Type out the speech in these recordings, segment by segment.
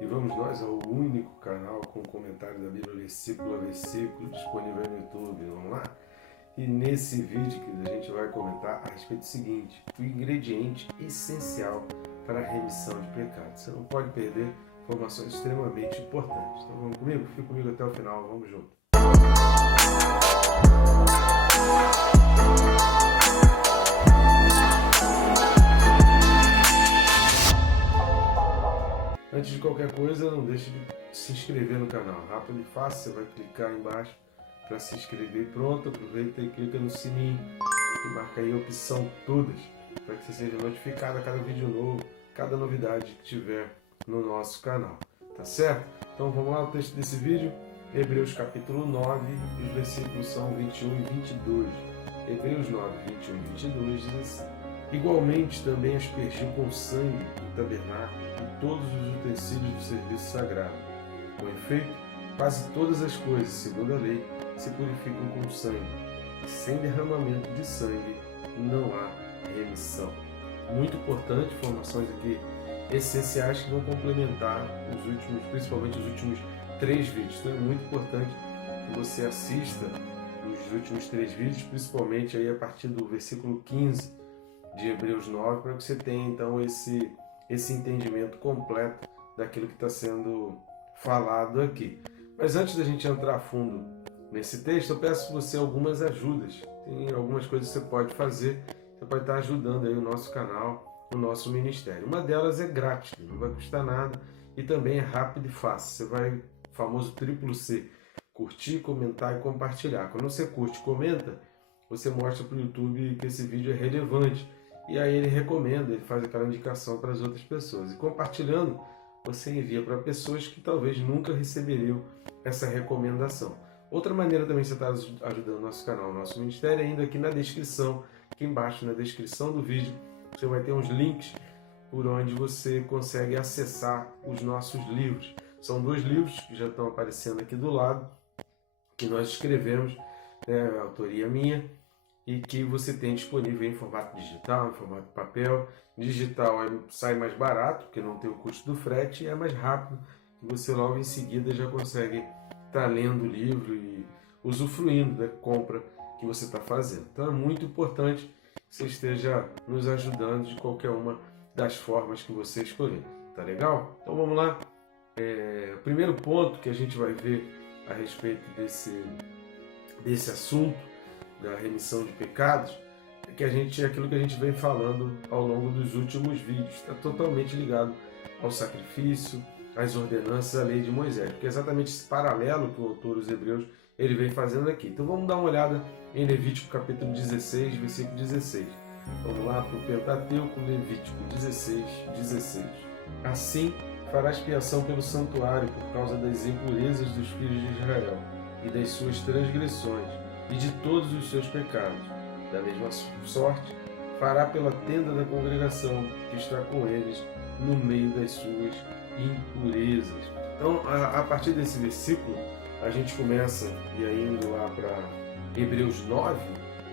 E vamos nós ao único canal com comentário da Bíblia versículo a versículo disponível no YouTube. Vamos lá? E nesse vídeo que a gente vai comentar a respeito do seguinte: o ingrediente essencial para a remissão de pecados. Você não pode perder informações extremamente importantes. Então vamos comigo? Fique comigo até o final. Vamos junto. Antes de qualquer coisa, não deixe de se inscrever no canal. Rápido e fácil, você vai clicar aí embaixo para se inscrever. Pronto, aproveita e clica no sininho e marca aí a opção todas, para que você seja notificado a cada vídeo novo, cada novidade que tiver no nosso canal. Tá certo? Então vamos lá, o texto desse vídeo, Hebreus capítulo 9, os versículos são 21 e 22. Hebreus 9, 21 e 22 diz assim: igualmente também aspergiu com sangue o tabernáculo e todos os utensílios do serviço sagrado. Com efeito, quase todas as coisas, segundo a lei, se purificam com sangue, e sem derramamento de sangue não há remissão. Muito importante, informações aqui essenciais que vão complementar os últimos, principalmente os últimos 3 vídeos. Então é muito importante que você assista os últimos 3 vídeos, principalmente aí a partir do versículo 15 de Hebreus 9, para que você tenha então esse entendimento completo daquilo que está sendo falado aqui. Mas antes da gente entrar a fundo nesse texto, eu peço a você algumas ajudas. Tem algumas coisas que você pode fazer, você pode estar ajudando aí o nosso canal, o nosso ministério. Uma delas é grátis, não vai custar nada e também é rápido e fácil. Você vai, o famoso triplo C, curtir, comentar e compartilhar. Quando você curte e comenta, você mostra para o YouTube que esse vídeo é relevante. E aí ele recomenda, ele faz aquela indicação para as outras pessoas. E compartilhando, você envia para pessoas que talvez nunca receberiam essa recomendação. Outra maneira também que você está ajudando o nosso canal, o nosso ministério, é indo aqui na descrição, aqui embaixo na descrição do vídeo, você vai ter uns links por onde você consegue acessar os nossos livros. São 2 livros que já estão aparecendo aqui do lado, que nós escrevemos, autoria minha, e que você tem disponível em formato digital, em formato papel. Digital sai mais barato, porque não tem o custo do frete, e é mais rápido, e você logo em seguida já consegue estar lendo o livro e usufruindo da compra que você está fazendo. Então é muito importante que você esteja nos ajudando de qualquer uma das formas que você escolher. Tá legal? Então vamos lá. O primeiro ponto que a gente vai ver a respeito desse assunto da remissão de pecados, é que aquilo que a gente vem falando ao longo dos últimos vídeos, está totalmente ligado ao sacrifício, às ordenanças, à lei de Moisés, porque é exatamente esse paralelo que o autor dos Hebreus ele vem fazendo aqui. Então vamos dar uma olhada em Levítico capítulo 16, versículo 16. Vamos lá para o Pentateuco, Levítico 16, 16. Assim fará expiação pelo santuário por causa das impurezas dos filhos de Israel e das suas transgressões, e de todos os seus pecados. Da mesma sorte, fará pela tenda da congregação, que está com eles, no meio das suas impurezas. Então, a partir desse versículo, a gente começa, e aí indo lá para Hebreus 9,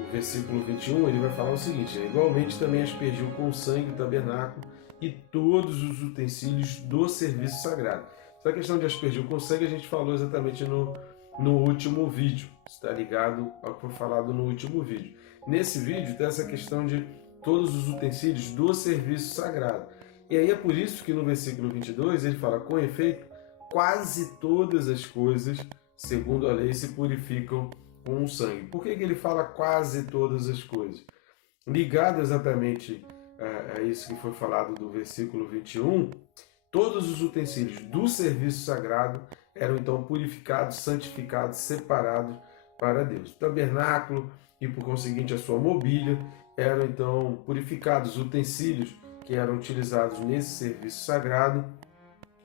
o versículo 21, ele vai falar o seguinte: igualmente também aspergiu com sangue o tabernáculo e todos os utensílios do serviço sagrado. Essa questão de aspergiu com sangue a gente falou exatamente no último vídeo, está ligado ao que foi falado no último vídeo. Nesse vídeo tem essa questão de todos os utensílios do serviço sagrado. E aí é por isso que no versículo 22 ele fala: com efeito, quase todas as coisas, segundo a lei, se purificam com o sangue. Por que ele fala quase todas as coisas? Ligado exatamente a isso que foi falado do versículo 21, todos os utensílios do serviço sagrado eram então purificados, santificados, separados para Deus. O tabernáculo e, por conseguinte, a sua mobília eram então purificados, os utensílios que eram utilizados nesse serviço sagrado,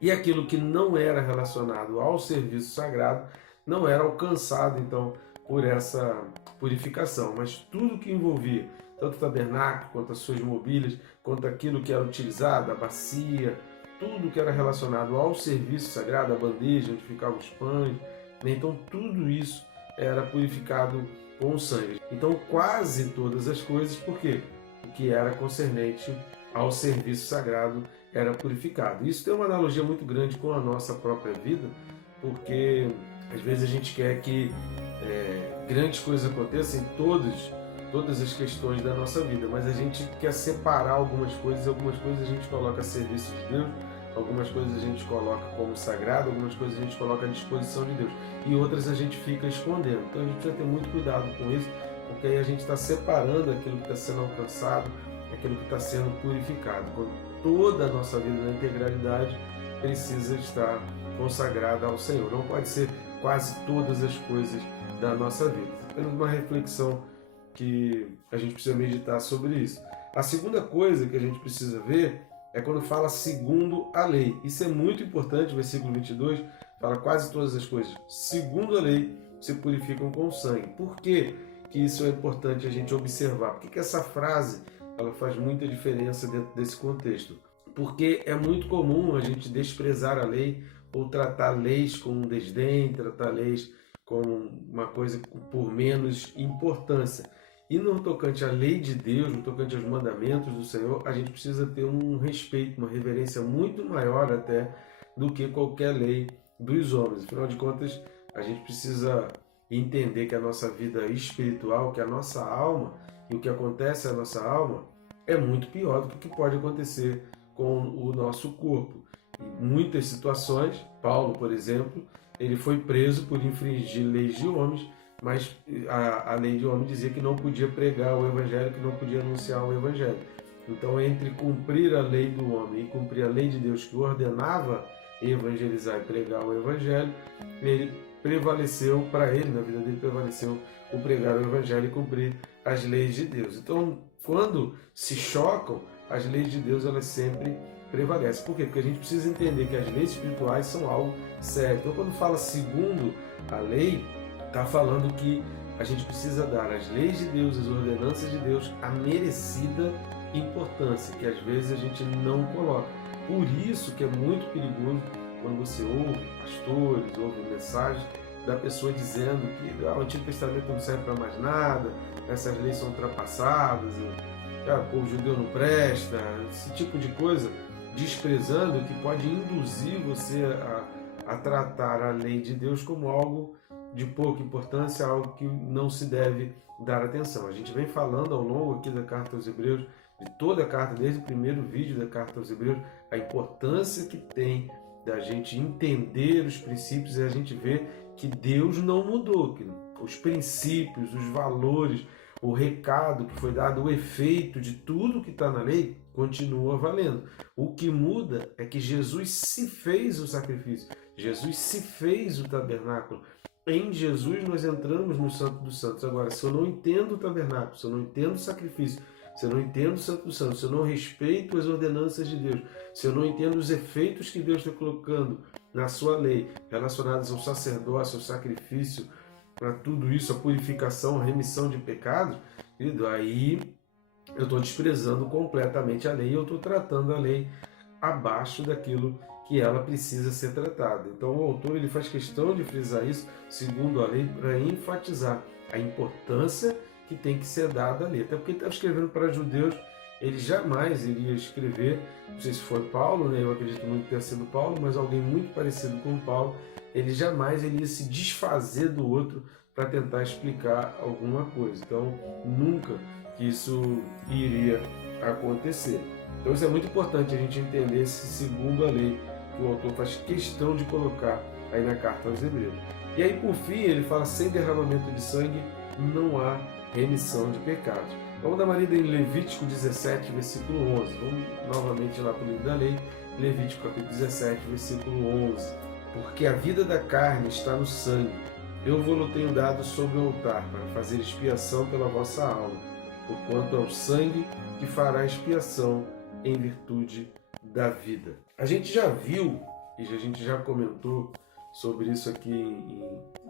e aquilo que não era relacionado ao serviço sagrado não era alcançado então por essa purificação, mas tudo que envolvia tanto o tabernáculo quanto as suas mobílias, quanto aquilo que era utilizado, a bacia, tudo que era relacionado ao serviço sagrado, a bandeja onde ficavam os pães, então tudo isso era purificado com o sangue. Então quase todas as coisas, por quê? O que era concernente ao serviço sagrado era purificado. Isso tem uma analogia muito grande com a nossa própria vida, porque às vezes a gente quer que grandes coisas aconteçam em todas as questões da nossa vida, mas a gente quer separar algumas coisas a gente coloca a serviço de Deus, algumas coisas a gente coloca como sagrado, algumas coisas a gente coloca à disposição de Deus, e outras a gente fica escondendo. Então a gente precisa ter muito cuidado com isso, porque aí a gente está separando aquilo que está sendo alcançado, aquilo que está sendo purificado. Quando toda a nossa vida na integralidade precisa estar consagrada ao Senhor. Não pode ser quase todas as coisas da nossa vida. Apenas uma reflexão que a gente precisa meditar sobre isso. A segunda coisa que a gente precisa ver é quando fala segundo a lei. Isso é muito importante, o versículo 22 fala quase todas as coisas. Segundo a lei, se purificam com sangue. Por que isso é importante a gente observar? Por que essa frase ela faz muita diferença dentro desse contexto? Porque é muito comum a gente desprezar a lei ou tratar leis com desdém, tratar leis como uma coisa por menos importância. E no tocante à lei de Deus, no tocante aos mandamentos do Senhor, a gente precisa ter um respeito, uma reverência muito maior até do que qualquer lei dos homens. Afinal de contas, a gente precisa entender que a nossa vida espiritual, que a nossa alma e o que acontece à nossa alma é muito pior do que pode acontecer com o nosso corpo. Em muitas situações, Paulo, por exemplo, ele foi preso por infringir leis de homens, mas a lei de homem dizia que não podia pregar o evangelho, que não podia anunciar o evangelho. Então, entre cumprir a lei do homem e cumprir a lei de Deus que ordenava evangelizar e pregar o evangelho, ele prevaleceu, para ele, na vida dele, prevaleceu o pregar o evangelho e cumprir as leis de Deus. Então, quando se chocam, as leis de Deus, elas sempre prevalecem. Por quê? Porque a gente precisa entender que as leis espirituais são algo sério. Então, quando fala segundo a lei, está falando que a gente precisa dar às leis de Deus, às ordenanças de Deus, a merecida importância, que às vezes a gente não coloca. Por isso que é muito perigoso quando você ouve pastores, ouve mensagens da pessoa dizendo que o Antigo Testamento não serve para mais nada, essas leis são ultrapassadas, o povo judeu não presta, esse tipo de coisa, desprezando, que pode induzir você a tratar a lei de Deus como algo de pouca importância, algo que não se deve dar atenção. A gente vem falando ao longo aqui da Carta aos Hebreus, de toda a carta, desde o primeiro vídeo da Carta aos Hebreus, a importância que tem da gente entender os princípios e a gente ver que Deus não mudou, que os princípios, os valores, o recado que foi dado, o efeito de tudo que está na lei continua valendo. O que muda é que Jesus se fez o sacrifício, Jesus se fez o tabernáculo. Em Jesus nós entramos no Santo dos Santos. Agora, se eu não entendo o tabernáculo, se eu não entendo o sacrifício, se eu não entendo o Santo dos Santos, se eu não respeito as ordenanças de Deus, se eu não entendo os efeitos que Deus está colocando na sua lei, relacionados ao sacerdócio, ao sacrifício, para tudo isso, a purificação, a remissão de pecados, aí eu estou desprezando completamente a lei e eu estou tratando a lei abaixo daquilo que ela precisa ser tratada. Então o autor ele faz questão de frisar isso, segundo a lei, para enfatizar a importância que tem que ser dada à lei. Até porque ele estava escrevendo para judeus, ele jamais iria escrever, não sei se foi Paulo, né? Eu acredito muito que tenha sido Paulo, mas alguém muito parecido com Paulo, ele jamais iria se desfazer do outro para tentar explicar alguma coisa. Então, nunca que isso iria acontecer. Então, isso é muito importante a gente entender esse segundo a lei que o autor faz questão de colocar aí na carta aos Hebreus. E aí, por fim, ele fala: sem derramamento de sangue não há remissão de pecados. Vamos dar uma lida em Levítico 17, versículo 11. Vamos novamente lá para o livro da lei, Levítico capítulo 17, versículo 11. Porque a vida da carne está no sangue. Eu vou-lo tenho dado sobre o altar para fazer expiação pela vossa alma, porquanto é o sangue que fará expiação em virtude da vida. A gente já viu e a gente já comentou sobre isso aqui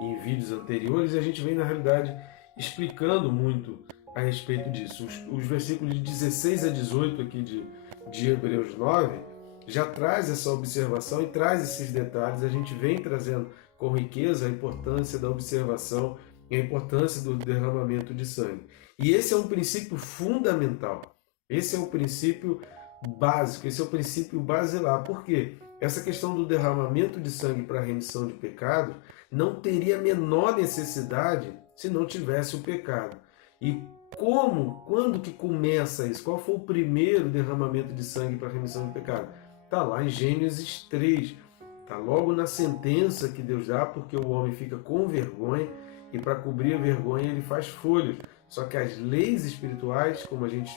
em vídeos anteriores, e a gente vem na realidade explicando muito a respeito disso. Os versículos de 16 a 18 aqui de Hebreus 9 já traz essa observação e traz esses detalhes. A gente vem trazendo com riqueza a importância da observação e a importância do derramamento de sangue. E esse é um princípio fundamental. Esse é o princípio básico, esse é o princípio basilar. Por quê? Essa questão do derramamento de sangue para a remissão de pecados não teria a menor necessidade se não tivesse o pecado. E quando que começa isso? Qual foi o primeiro derramamento de sangue para a remissão de pecado? Está lá em Gênesis 3. Está logo na sentença que Deus dá, porque o homem fica com vergonha e para cobrir a vergonha ele faz folhas. Só que as leis espirituais, como a gente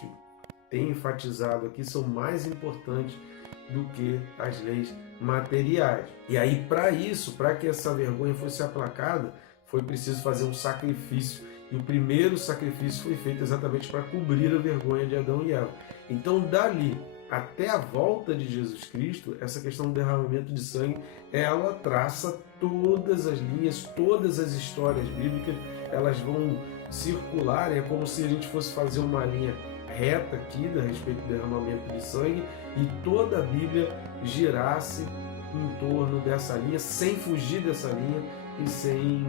tem enfatizado aqui, são mais importantes do que as leis materiais. E aí, para isso, para que essa vergonha fosse aplacada, foi preciso fazer um sacrifício. E o primeiro sacrifício foi feito exatamente para cobrir a vergonha de Adão e Eva. Então, dali até a volta de Jesus Cristo, essa questão do derramamento de sangue, ela traça todas as linhas, todas as histórias bíblicas, elas vão circular, é como se a gente fosse fazer uma linha reta aqui a respeito do derramamento de sangue e toda a Bíblia girasse em torno dessa linha, sem fugir dessa linha e sem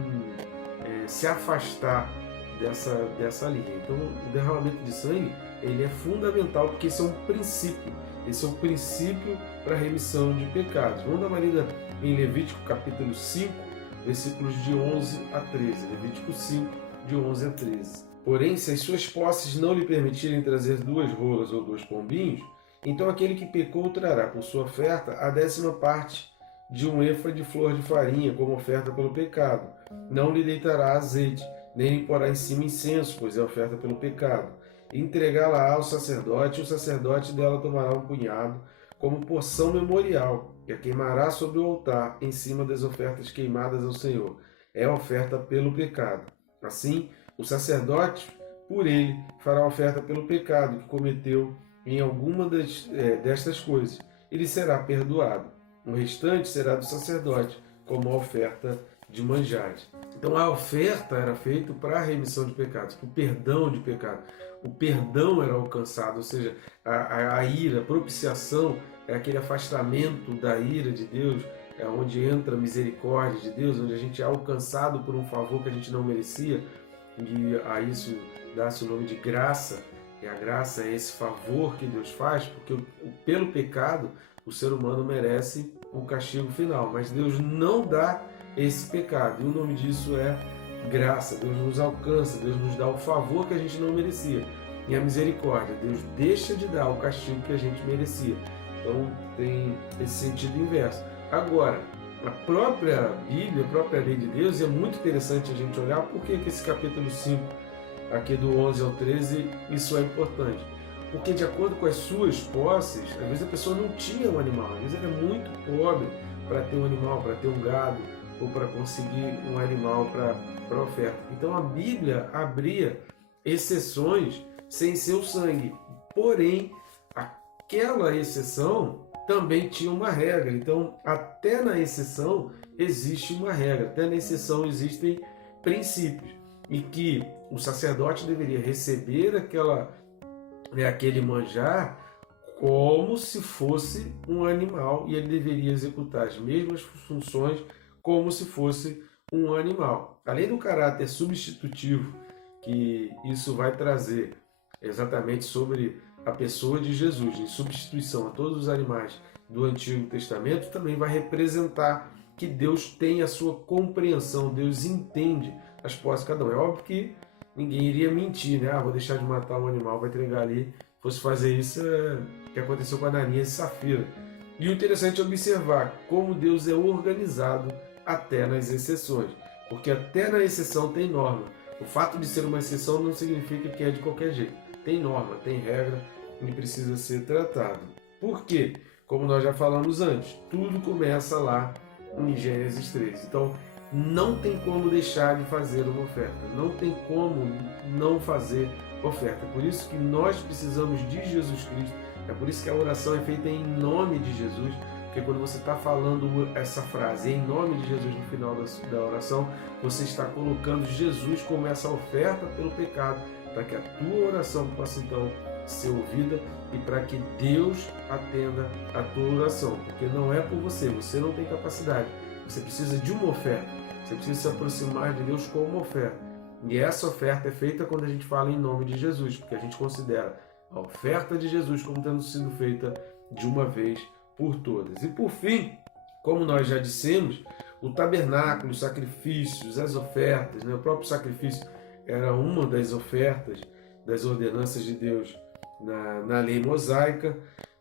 se afastar dessa linha. Então, o derramamento de sangue ele é fundamental porque esse é um princípio. Esse é um princípio para a remissão de pecados. Vamos dar uma lida em Levítico capítulo 5, versículos de 11 a 13. Levítico 5, de 11 a 13. Porém, se as suas posses não lhe permitirem trazer 2 rolas ou 2 pombinhos, então aquele que pecou trará por sua oferta a 10ª parte de um efa de flor de farinha como oferta pelo pecado. Não lhe deitará azeite, nem lhe porá em cima incenso, pois é oferta pelo pecado. Entregá-la ao sacerdote, e o sacerdote dela tomará um punhado como porção memorial, e a queimará sobre o altar, em cima das ofertas queimadas ao Senhor. É oferta pelo pecado. Assim, o sacerdote, por ele, fará oferta pelo pecado que cometeu em alguma destas coisas. Ele será perdoado. O restante será do sacerdote, como a oferta de manjares. Então a oferta era feita para a remissão de pecados, para o perdão de pecado. O perdão era alcançado, ou seja, a ira, a propiciação é aquele afastamento da ira de Deus, é onde entra a misericórdia de Deus, onde a gente é alcançado por um favor que a gente não merecia, e a isso dá-se o nome de graça. E a graça é esse favor que Deus faz, porque pelo pecado o ser humano merece o castigo final, mas Deus não dá esse pecado, e o nome disso é graça. Deus nos alcança, Deus nos dá o favor que a gente não merecia, e a misericórdia, Deus deixa de dar o castigo que a gente merecia. Então tem esse sentido inverso. Agora, a própria Bíblia, a própria lei de Deus, é muito interessante a gente olhar por que esse capítulo 5, aqui do 11 ao 13, isso é importante. Porque de acordo com as suas posses, às vezes a pessoa não tinha um animal, às vezes era muito pobre para ter um animal, para ter um gado, ou para conseguir um animal para oferta. Então a Bíblia abria exceções sem seu sangue. Porém, aquela exceção também tinha uma regra. Então, até na exceção existe uma regra, até na exceção existem princípios. E que o sacerdote deveria receber aquele manjar como se fosse um animal, e ele deveria executar as mesmas funções como se fosse um animal. Além do caráter substitutivo que isso vai trazer exatamente sobre a pessoa de Jesus, em substituição a todos os animais do Antigo Testamento, também vai representar que Deus tem a sua compreensão, Deus entende as posses de cada um. É óbvio que ninguém iria mentir, né? Vou deixar de matar um animal, vai entregar ali. Fosse fazer isso, que aconteceu com Ananias e Safira. E o interessante é observar como Deus é organizado até nas exceções, porque até na exceção tem norma. O fato de ser uma exceção não significa que é de qualquer jeito. Tem norma, tem regra e precisa ser tratado. Por quê? Como nós já falamos antes, tudo começa lá em Gênesis 3. Então, não tem como deixar de fazer uma oferta, não tem como não fazer oferta. Por isso que nós precisamos de Jesus Cristo, é por isso que a oração é feita em nome de Jesus, porque quando você está falando essa frase em nome de Jesus no final da oração, você está colocando Jesus como essa oferta pelo pecado, para que a tua oração possa então ser ouvida e para que Deus atenda a tua oração, porque não é por você, você não tem capacidade, você precisa de uma oferta, você precisa se aproximar de Deus com uma oferta, e essa oferta é feita quando a gente fala em nome de Jesus, porque a gente considera a oferta de Jesus como tendo sido feita de uma vez por todas. E por fim, como nós já dissemos, o tabernáculo, os sacrifícios, as ofertas, o próprio sacrifício era uma das ofertas, das ordenanças de Deus na lei mosaica.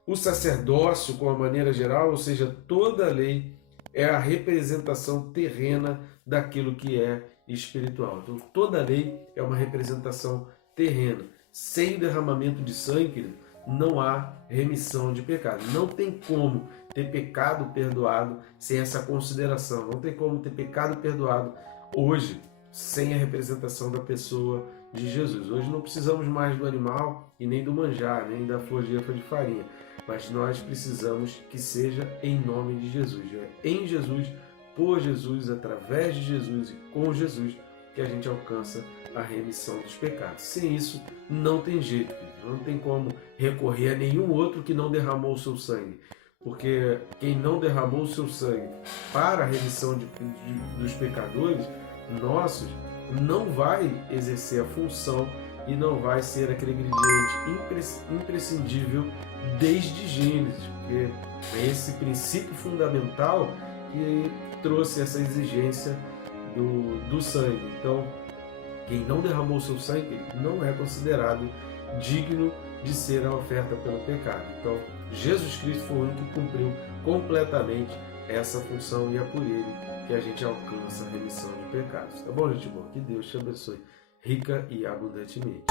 O sacerdócio, com a maneira geral, ou seja, toda a lei, é a representação terrena daquilo que é espiritual. Então, toda a lei é uma representação terrena. Sem derramamento de sangue, não há remissão de pecado. Não tem como ter pecado perdoado sem essa consideração. Não tem como ter pecado perdoado hoje sem a representação da pessoa de Jesus. Hoje não precisamos mais do animal e nem do manjar, nem da forjefa de farinha, mas nós precisamos que seja em nome de Jesus. É em Jesus, por Jesus, através de Jesus e com Jesus que a gente alcança a remissão dos pecados. Sem isso, não tem jeito, não tem como recorrer a nenhum outro que não derramou o seu sangue. Porque quem não derramou o seu sangue para a remissão dos pecadores nossos, não vai exercer a função e não vai ser aquele ingrediente imprescindível desde Gênesis, porque é esse princípio fundamental que trouxe essa exigência do sangue. Então, quem não derramou o seu sangue não é considerado digno de ser a oferta pelo pecado. Então, Jesus Cristo foi o único que cumpriu completamente essa função e é por ele que a gente alcança a remissão de pecados. Tá bom, gente boa? Que Deus te abençoe rica e abundantemente.